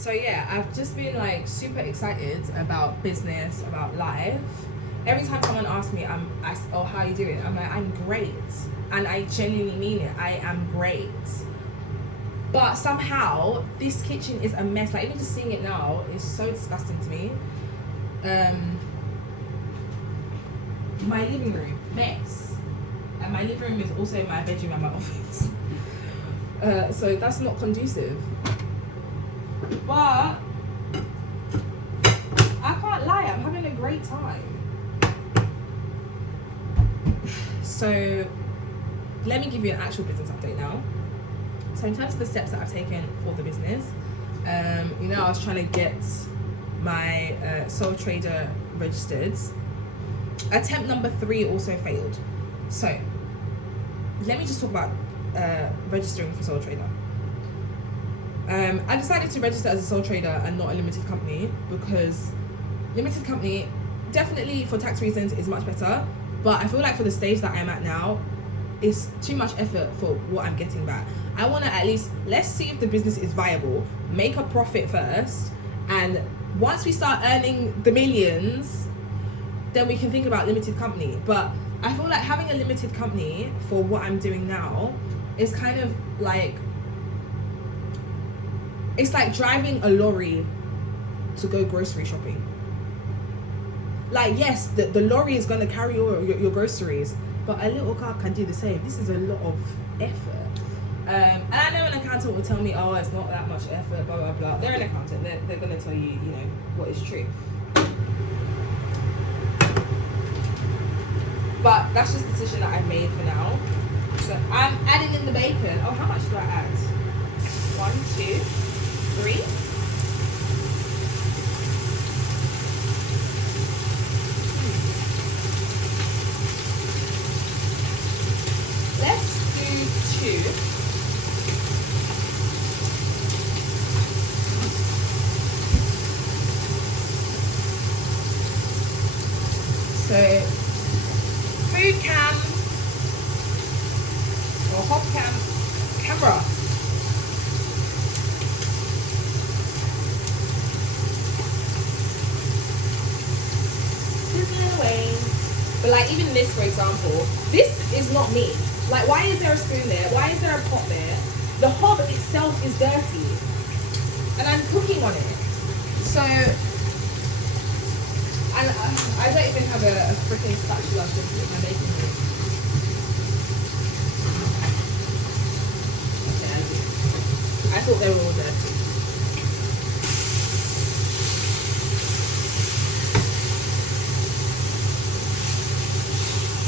So yeah, I've just been like super excited about business, about life. Every time someone asks me, oh, how are you doing? I'm like, I'm great. And I genuinely mean it. I am great. But somehow, this kitchen is a mess. Like, even just seeing it now is so disgusting to me. My living room, mess. And my living room is also my bedroom and my office. So that's not conducive. But I can't lie, I'm having a great time. So let me give you an actual business update now. So in terms of the steps that I've taken for the business, I was trying to get my sole trader registered. Attempt number 3 also failed. So let me just talk about registering for sole trader. I decided to register as a sole trader and not a limited company because limited company definitely for tax reasons is much better, but I feel like for the stage that I'm at now, it's too much effort for what I'm getting back. I want to at least, let's see if the business is viable, make a profit first, and once we start earning the millions, then we can think about limited company. But I feel like having a limited company for what I'm doing now is kind of like, it's like driving a lorry to go grocery shopping. Like, yes, the lorry is going to carry your groceries, but a little car can do the same. This is a lot of effort. And I know an accountant will tell me, oh, it's not that much effort, blah, blah, blah. They're an accountant. They're going to tell you, what is true. But that's just the decision that I've made for now. So I'm adding in the bacon. Oh, how much do I add? 1, 2, 3. Let's do 2. So food cam or hot camera. Away. But like even this, for example, this is not me. Like, why is there a spoon there? Why is there a pot there? The hob itself is dirty and I'm cooking on it. So, and I don't even have a freaking spatula to put my bacon in. Okay, I do. I thought they were all dirty.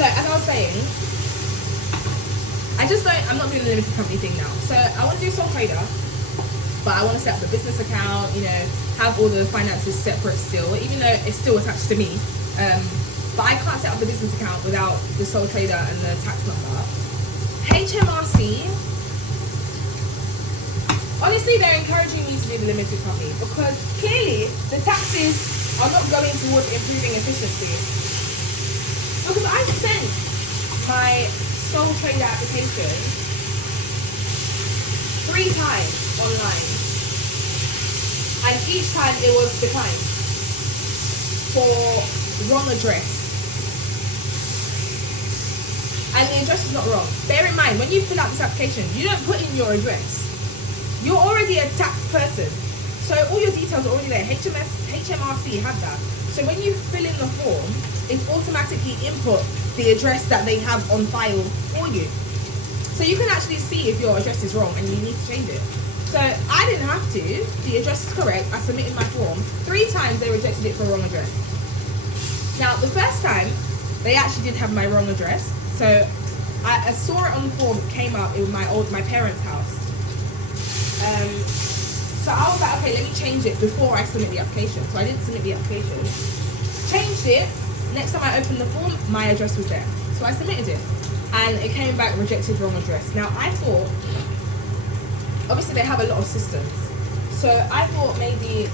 So as I was saying, I'm not doing the limited company thing now. So I want to do sole trader, but I want to set up the business account, have all the finances separate still, even though it's still attached to me. But I can't set up the business account without the sole trader and the tax number. HMRC, honestly, they're encouraging me to do the limited company because clearly the taxes are not going towards improving efficiency. Because I sent my sole trader application 3 times online, and each time it was declined for wrong address. And the address is not wrong. Bear in mind, when you fill out this application, you don't put in your address. You're already a tax person, so all your details are already there. HMRC have that. So when you fill in the form, it automatically input the address that they have on file for you. So you can actually see if your address is wrong and you need to change it. So I didn't have to. The address is correct. I submitted my form. 3 times they rejected it for wrong address. Now, the first time, they actually did have my wrong address. So I saw it on the form. It came up. It was my parents' house. So I was like, okay, let me change it before I submit the application. So I didn't submit the application. Changed it. Next time I opened the form, my address was there. So I submitted it. And it came back rejected wrong address. Now I thought, obviously they have a lot of systems. So I thought maybe,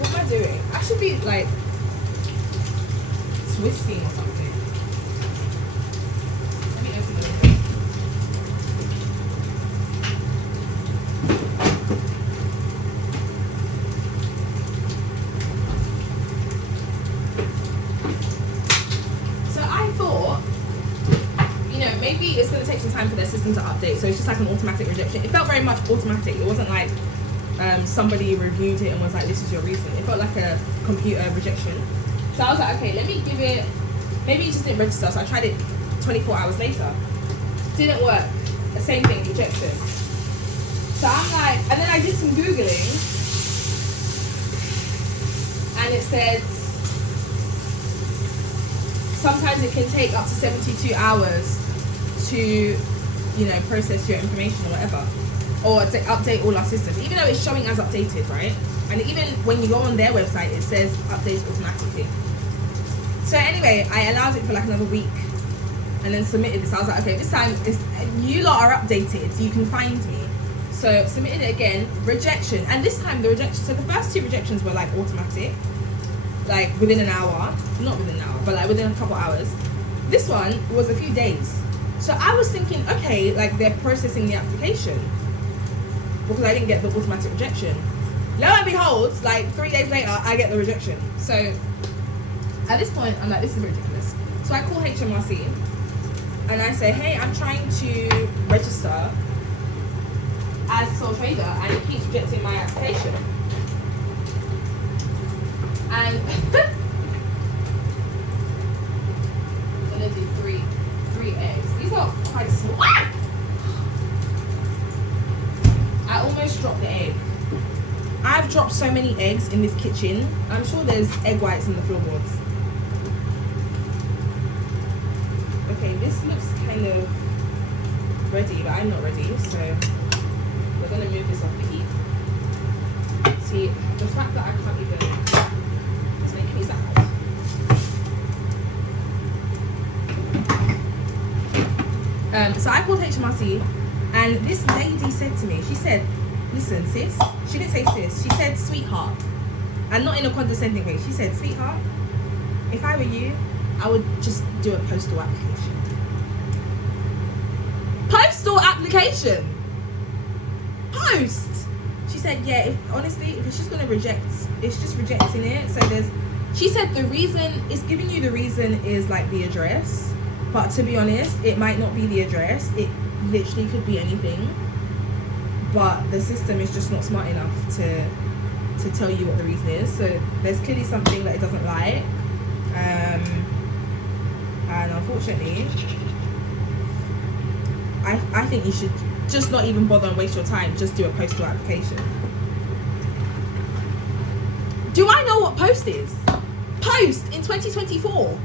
what am I doing? I should be like twisting or something. Let me open the window. system to update, so it's just like an automatic rejection. It felt very much automatic. It wasn't like somebody reviewed it and was like, this is your reason. It felt like a computer rejection. So I was like, okay, let me give it, maybe it just didn't register. So I tried it 24 hours later. Didn't work. The same thing, rejection. So I'm like, and then I did some Googling, and it said sometimes it can take up to 72 hours to, you know, process your information or whatever, or to update all our systems, even though it's showing as updated, right? And even when you go on their website, it says updates automatically. So anyway, I allowed it for like another week, and then submitted this. I was like, okay, this time you lot are updated, you can find me. So submitted it again, rejection, and this time the rejection. So the first 2 rejections were like automatic, like within an hour, not within an hour, but like within a couple hours. This one was a few days. So I was thinking, okay, like they're processing the application because I didn't get the automatic rejection. Lo and behold, like 3 days later, I get the rejection. So at this point, I'm like, this is ridiculous. So I call HMRC and I say, hey, I'm trying to register as a sole trader and it keeps rejecting my application. And I'm gonna do three eggs. These are quite small. I almost dropped the egg. I've dropped so many eggs in this kitchen. I'm sure there's egg whites in the floorboards. Okay, this looks kind of ready, but I'm not ready, so we're gonna move this off the heat. See, the fact that I can't even, it's making me sad. So I called HMRC, and this lady said to me, she said, listen, sis. She didn't say sis, she said sweetheart. And not in a condescending way. She said, sweetheart, if I were you, I would just do a postal application. Postal application? Post! She said, yeah, honestly, if it's just gonna reject, it's just rejecting it. So she said the reason, it's giving you the reason is like the address. But to be honest, it might not be the address. It literally could be anything. But the system is just not smart enough to tell you what the reason is. So there's clearly something that it doesn't like. And unfortunately, I think you should just not even bother and waste your time. Just do a postal application. Do I know what post is? Post in 2024.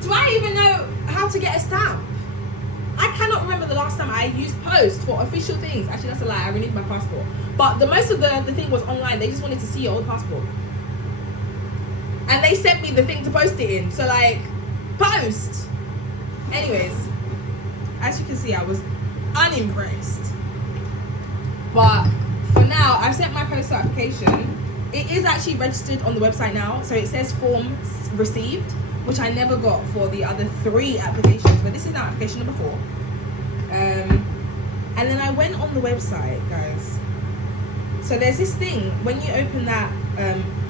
Do I even know how to get a stamp? I cannot remember the last time I used post for official things. Actually, that's a lie. I renewed my passport. But the most of the thing was online. They just wanted to see your old passport. And they sent me the thing to post it in. So, like, post. Anyways, as you can see, I was unimpressed. But for now, I've sent my postal application. It is actually registered on the website now. So it says form received, which I never got for the other 3 applications, but this is now application number 4. And then I went on the website, guys. So there's this thing, when you open that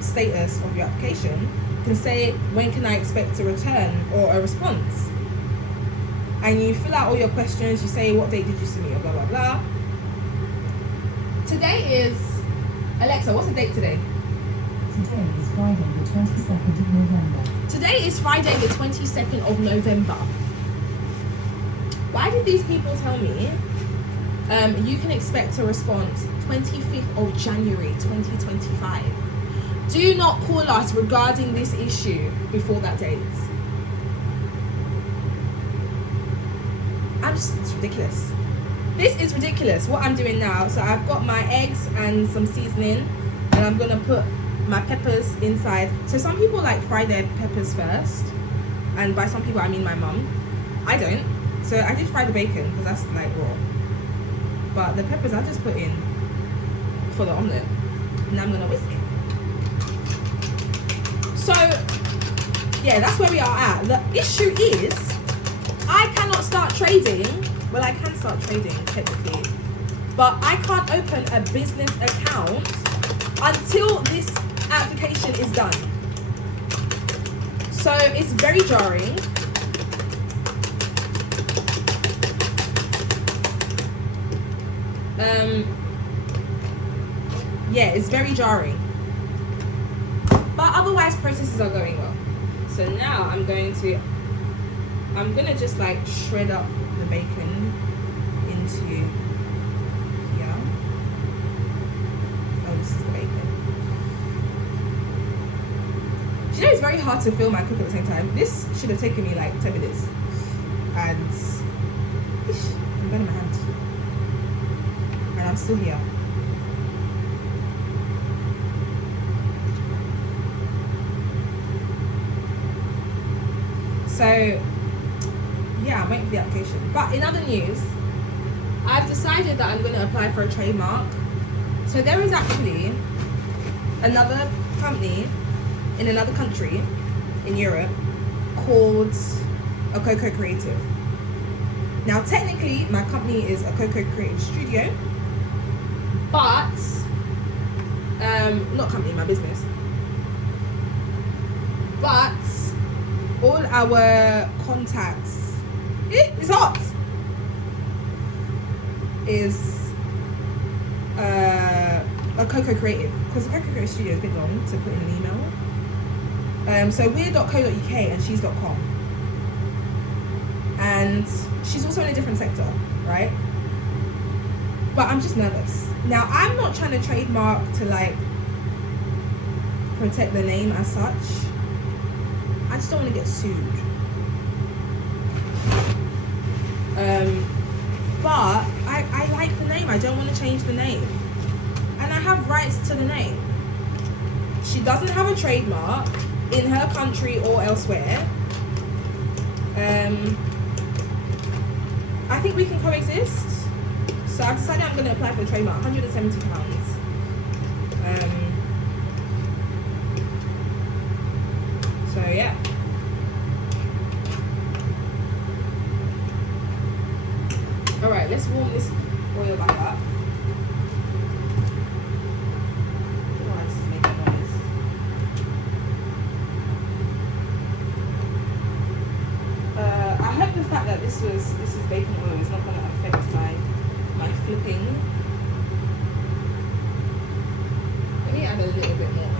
status of your application, you can say, when can I expect a return or a response? And you fill out all your questions, you say, what date did you submit, or blah, blah, blah. Today is, Alexa, what's the date today? Today is Friday the 22nd of November. Today is Friday the 22nd of November. Why did these people tell me you can expect a response 25th of January 2025? Do not call us regarding this issue before that date. It's ridiculous. This is ridiculous what I'm doing now. So I've got my eggs and some seasoning, and I'm gonna put my peppers inside. So some people like fry their peppers first, and by some people I mean my mum. I don't. So I did fry the bacon because that's like raw, but the peppers I just put in for the omelette, and I'm gonna whisk it. So yeah, that's where we are at. The issue is I cannot start trading. Well, I can start trading technically, but I can't open a business account until this application is done. So it's very jarring. yeah, it's very jarring. But otherwise, processes are going well. So now I'm gonna just like shred up the bacon into here. Oh, this is the bacon. Do you know it's very hard to film and cook at the same time? This should have taken me like 10 minutes. And I'm burning my hand. And I'm still here. So, yeah, I'm waiting for the application. But in other news, I've decided that I'm going to apply for a trademark. So there is actually another company in another country in Europe called a Coco Creative. Now, technically, my company is a Coco Creative Studio, but not company, my business. But all our contacts, it's hot, is a Coco Creative, because the Coco Creative Studio is a bit long to put in an email. So we're .co.uk and she's .com. And she's also in a different sector, right? But I'm just nervous. Now, I'm not trying to trademark to like protect the name as such. I just don't want to get sued. But I like the name. I don't want to change the name. And I have rights to the name. She doesn't have a trademark in her country or elsewhere. I think we can coexist. So I've decided I'm going to apply for the trademark, £170. So yeah. Alright, let's warm this oil back up. Oh, this is making noise. I hope the fact that this is bacon oil is not going to affect my flipping. Let me add a little bit more oil.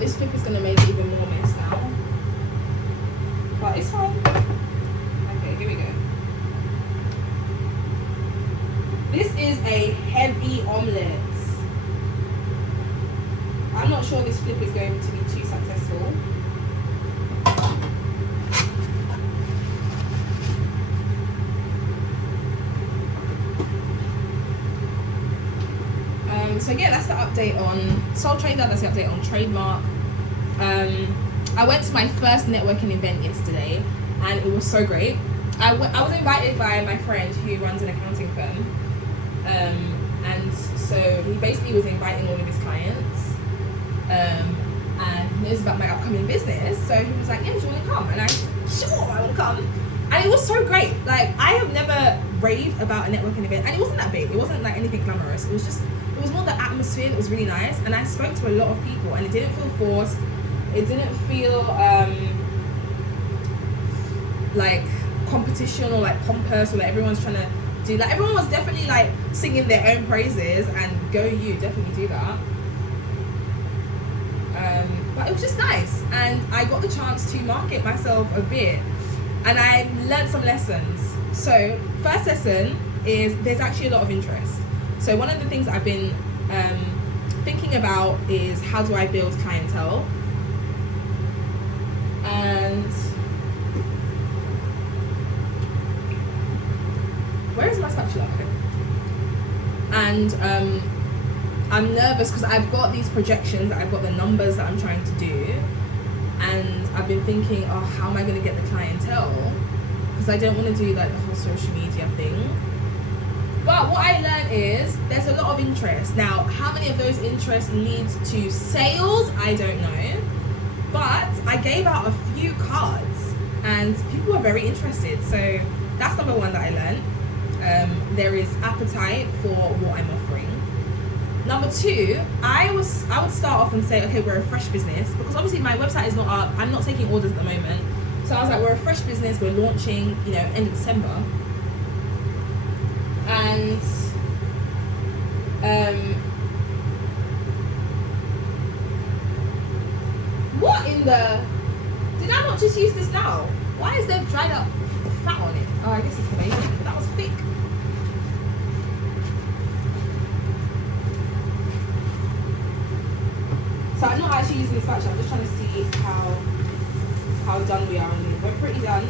This flip is going to make even more mess now, but it's fine. Okay, here we go. This is a heavy omelette. I'm not sure this flip is going to be too successful. So yeah, that's the update on Soul Trader. That's the update on Trademark. I went to my first networking event yesterday, and it was so great. I was invited by my friend who runs an accounting firm, and so he basically was inviting all of his clients, and he knows about my upcoming business. So he was like, "Yeah, do you want to come?" And I said, "Sure, I want to come." And it was so great. Like, I have never raved about a networking event, and it wasn't that big. It wasn't like anything glamorous. It was more the atmosphere. It was really nice, and I spoke to a lot of people, and it didn't feel forced. It didn't feel like competition or like pompous or like everyone's trying to do that. Everyone was definitely like singing their own praises, and go you, definitely do that. But it was just nice, and I got the chance to market myself a bit, and I learned some lessons. So first lesson is there's actually a lot of interest. So one of the things I've been thinking about is how do I build clientele. And where is my spatula? Okay. And I'm nervous because I've got these projections, I've got the numbers that I'm trying to do, and I've been thinking, oh, how am I going to get the clientele? Because I don't want to do like the whole social media thing. But what I learned is there's a lot of interest. Now, how many of those interests leads to sales? I don't know. But I gave out a few cards and people were very interested. So that's number one that I learned. there is appetite for what I'm offering. Number two, I would start off and say, okay, we're a fresh business, because obviously my website is not up. I'm not taking orders at the moment. So I was like, we're a fresh business. We're launching, end of December. And what in the... Did I not just use this now? Why is there dried up fat on it? Oh, I guess it's amazing, but that was thick. So I'm not actually using this spatula. I'm just trying to see how done we are on these. We're pretty done.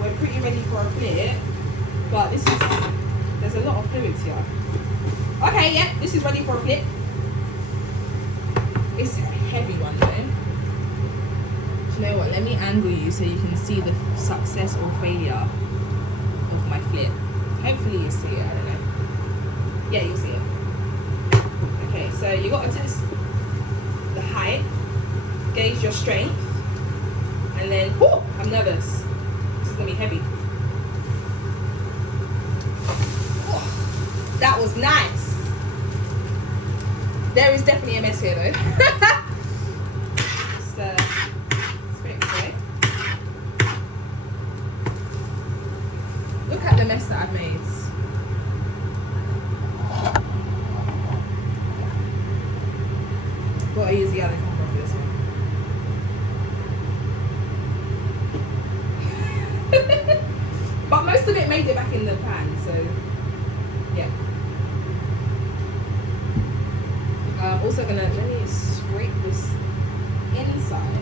We're pretty ready for a flip, but there's a lot of fluids here. Okay, yeah, this is ready for a flip. It's a heavy one though. Do you know what? Let me angle you so you can see the success or failure of my flip. Hopefully you see it. I don't know. Yeah, you'll see it. Okay, so you got to test the height, gauge your strength, and then whoo, I'm nervous. This is gonna be heavy. Oh, that was nice. There is definitely a mess here though. Straight away. Look at the mess that I've made. Gotta use the other camera for this one. But most of it made it back in the pan, so yeah. I'm also gonna let me scrape this inside.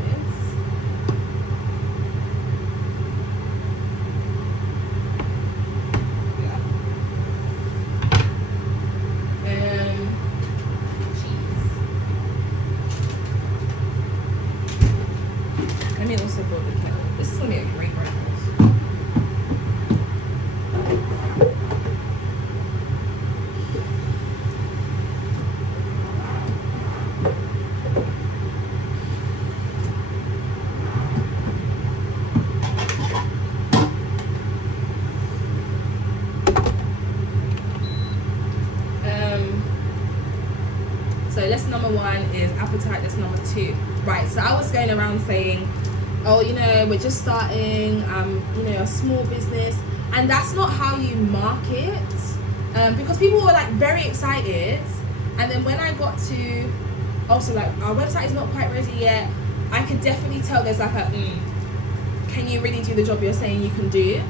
Let me also build the kettle. This is gonna be a great breakfast. So lesson number one is appetite. Lesson number two, right? So I was going around saying, oh, we're just starting, a small business, and that's not how you market, because people were like very excited, and then when I got to also like our website is not quite ready yet, I could definitely tell there's like a can you really do the job you're saying you can do?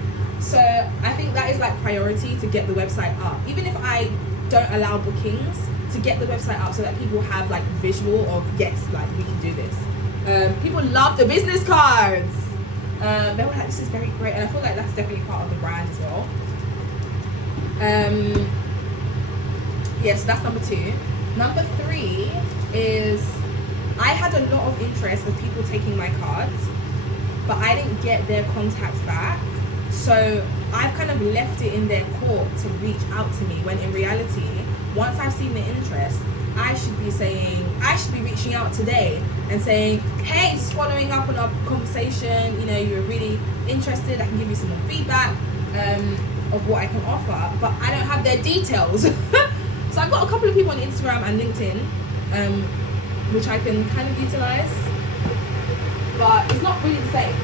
So I think that is like priority to get the website up, even if I don't allow bookings, to get the website up so that people have like visual of yes, like we can do this. People love the business cards. They were like, this is very great, and I feel like that's definitely part of the brand as well. Yes, that's number two. Number three is I had a lot of interest of people taking my cards, but I didn't get their contacts back. So I've kind of left it in their court to reach out to me, when in reality, once I've seen the interest, I should be reaching out today and saying, hey, just following up on our conversation, you're really interested, I can give you some more feedback of what I can offer, but I don't have their details. So I've got a couple of people on Instagram and LinkedIn, which I can kind of utilize, but it's not really the same,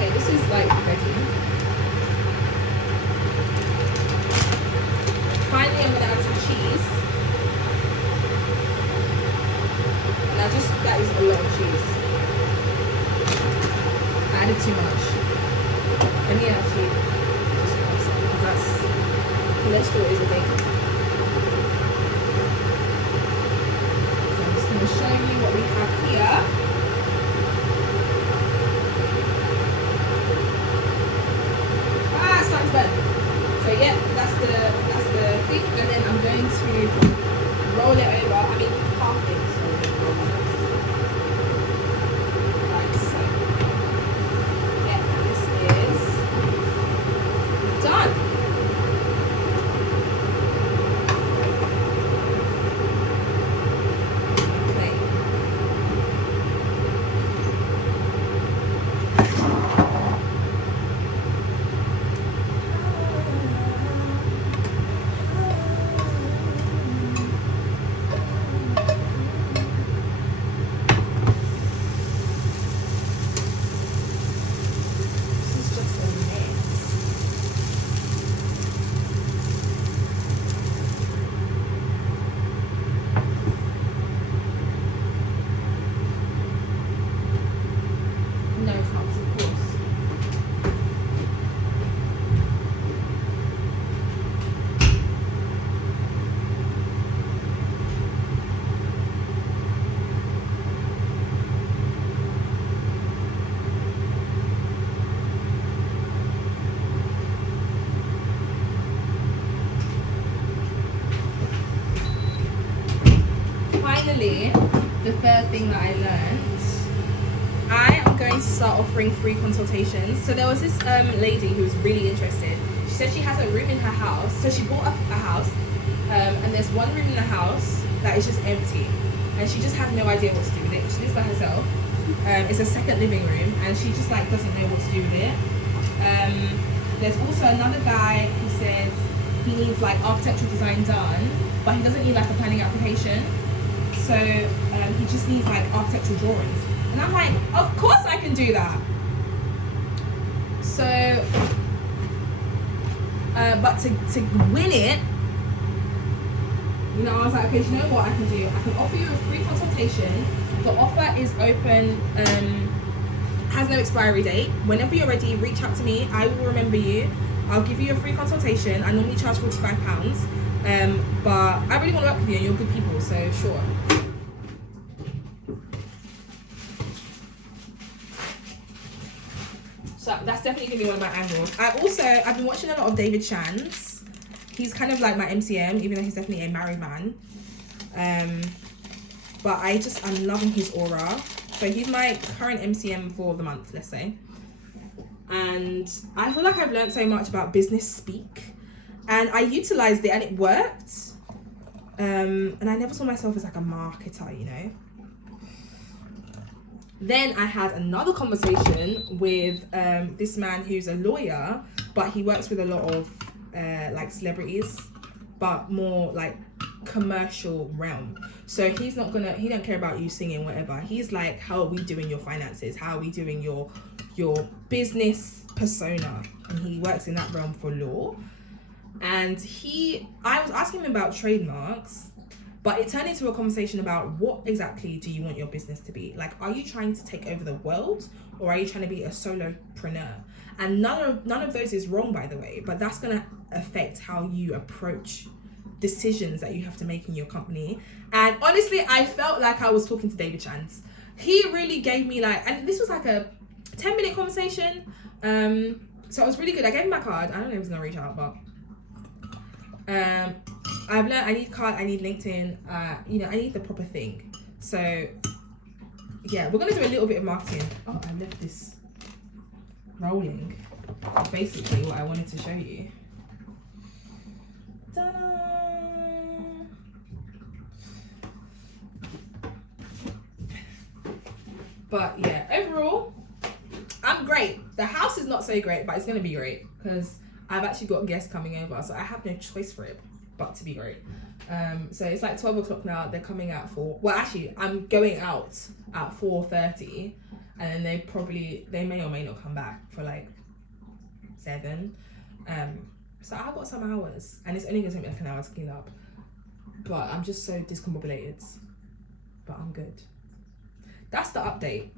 Okay, this is like ready. Finally, I'm gonna add some cheese. Now, that is a lot of cheese. I added too much. Let me actually just add some, because cholesterol is a thing. So I'm just gonna show you what we have here. So yeah, that's the thing, and then I'm going to roll it over. Half it. Like so. Yeah, this is done. thing that I learned. I am going to start offering free consultations. So there was this lady who was really interested. She said she has a room in her house. So she bought a house, and there's one room in the house that is just empty, and she just has no idea what to do with it. She lives by herself. It's a second living room, and she just like doesn't know what to do with it. There's also another guy who says he needs like architectural design done, but he doesn't need like a planning application. So he just needs like architectural drawings. And I'm like, of course I can do that. So, but to win it, you know, I was like, okay, do you know what I can do? I can offer you a free consultation. The offer is open, has no expiry date. Whenever you're ready, reach out to me. I will remember you. I'll give you a free consultation. I normally charge £45. But I really want to work with you and you're good people, so sure. So that's definitely gonna be one of my angles. I've been watching a lot of David Shands. He's kind of like my MCM, even though he's definitely a married man. But I'm loving his aura. So he's my current MCM for the month, let's say. And I feel like I've learned so much about business speak, and I utilized it and it worked. And I never saw myself as like a marketer, you know. Then I had another conversation with this man who's a lawyer, but he works with a lot of like celebrities, but more like commercial realm. So he don't care about you singing, whatever. He's like, how are we doing your finances? How are we doing your business persona? And he works in that realm for law. And I was asking him about trademarks, but it turned into a conversation about what exactly do you want your business to be? Like, are you trying to take over the world, or are you trying to be a solopreneur? And none of those is wrong, by the way, but that's going to affect how you approach decisions that you have to make in your company. And honestly, I felt like I was talking to David Chance. He really gave me like, and this was like a 10-minute conversation. So it was really good. I gave him my card. I don't know if he's going to reach out, but I've learned I need card, I need LinkedIn, I need the proper thing. So yeah, we're gonna do a little bit of marketing. Oh, I left this rolling. Basically what I wanted to show you. Ta-da! But yeah, overall, I'm great. The house is not so great, but it's gonna be great because I've actually got guests coming over, so I have no choice for it but to be great. So it's like 12 o'clock now. They're coming out well, actually, I'm going out at 4:30, and then they may or may not come back for like 7. So I've got some hours, and it's only gonna take me like an hour to clean up. But I'm just so discombobulated. But I'm good. That's the update.